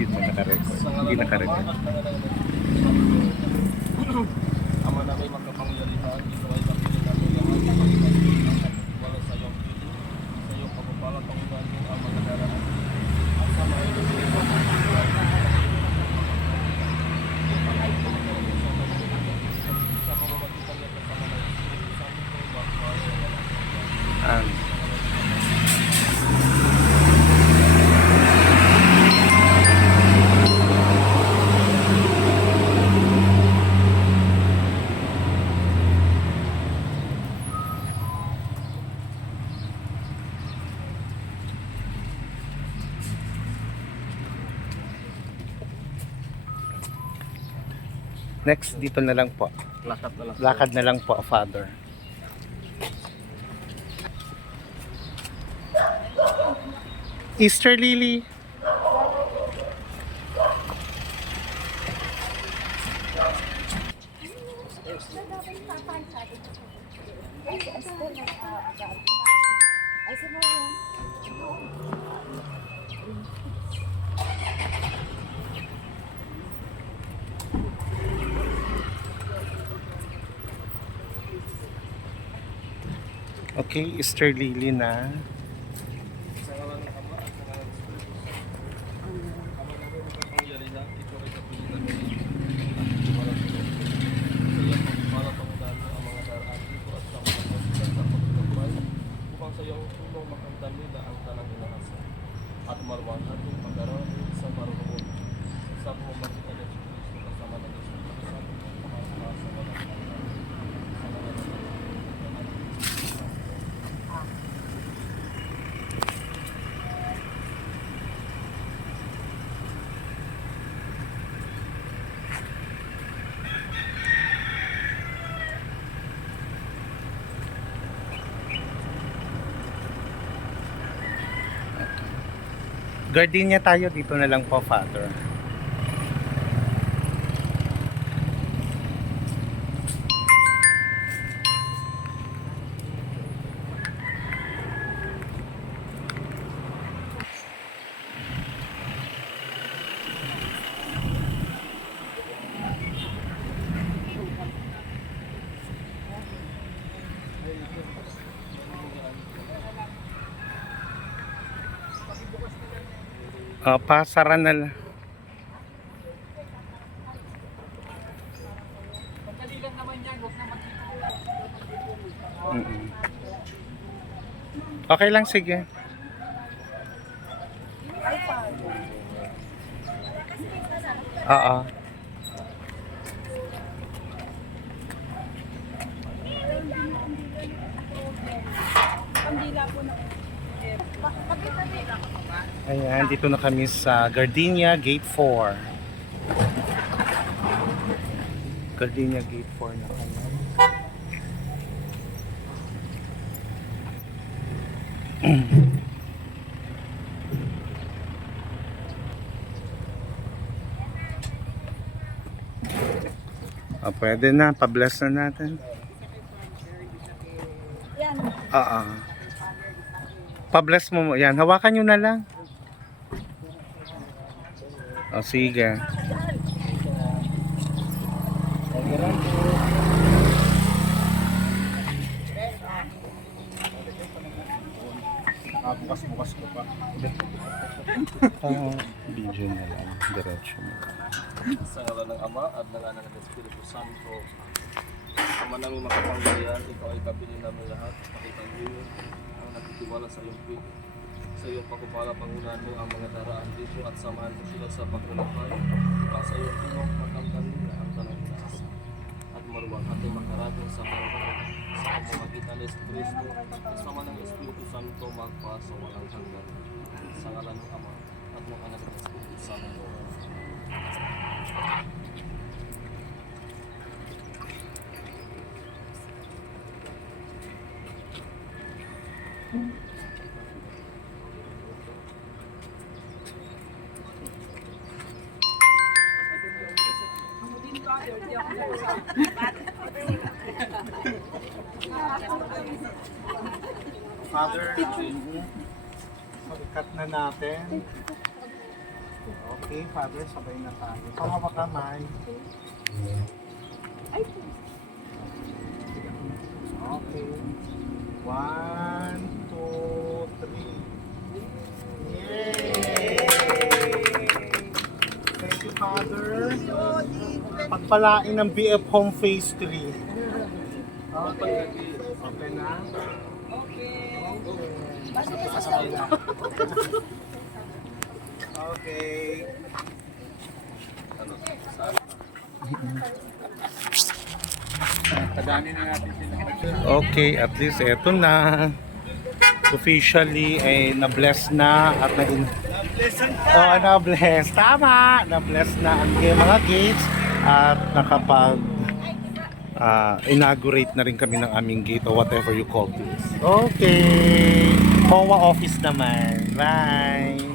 Hindi mo nakarecord. Hindi nakarecord. Ama namin magkapangyarihan, ito ay kapilin namin lahat, wala sa iyong piling, sa iyong pagpapala, Panginoon mo ang mga daraan. Ang sama ay sa pamamagitan niya kasama ng Espiritu Santo, magpasa walang Next, dito na lang po. lakad na lang. Lakad na lang po, Father. Easter Lily. Okay, Easter Lily na. Sa ngalan ng Ama at ng Anak ng Espiritu Santo. Ama namin magkapangyarihan, ito ay kapilin namin at wala sa iyong piling. Sa iyong pagpapala, Panginoon mo ang mga daraan dito at sa mga pagkakas sa pagkakas upang sa iyong tulong makamtan nila ang tanang inaasahan at maluwang ating pag-arami sa marunong sa pamamagitan ng Kristo kasama ng Espiritu Santo at sa walang hanggan. Sa ngalan ng Ama. Gardenia tayo, dito na lang po, Father. Pasaran na lang. Okay lang, sige. Oo. Ayan, dito na kami sa Gardenia Gate 4. Gardenia Gate 4 na kami. Pwede na, pa-bless na natin. Oo. Pa-bless mo. Yan, hawakan nyo na lang. O, sige. Bukas ko pa. Video na lang. Diretso mo. Sa ngalan ng Ama at ng Anak ng Espiritu Santo. Ama namin makapangyarihan, ikaw ay kapilin namin lahat. Pakita niyo ang nagtitiwala sa iyong piling. Sa iyong pagpapala, Pangunahan mo ang mga daraan dito at samahan mo sila sa paglalakbay. Upang sa iyong tulong makamtan nila ang tanang inaasa. At maruwang ating makarating sa karunungan sa pamamagitan ni Kristo kasama ng Espiritu Santo magpa sa walang hanggan. Sa ngalan ng Ama at ng Anak ng Espiritu Santo. Father, cut na natin. Okay, Father, sabay na tayo. Pahawa kamay. Okay. 1, 2, 3. Yay! Thank you, Father. Pagpalain ng BF Home Phase 3. Okay. Okay na? Okay. Ano, saan? Okay, at least eto na. Officially ay na-bless na at na-bless. Tama! Na-bless na ang mga gates at nakapag inaugurate na rin kami ng aming gate or whatever you call this. Okay. COA office naman. Bye!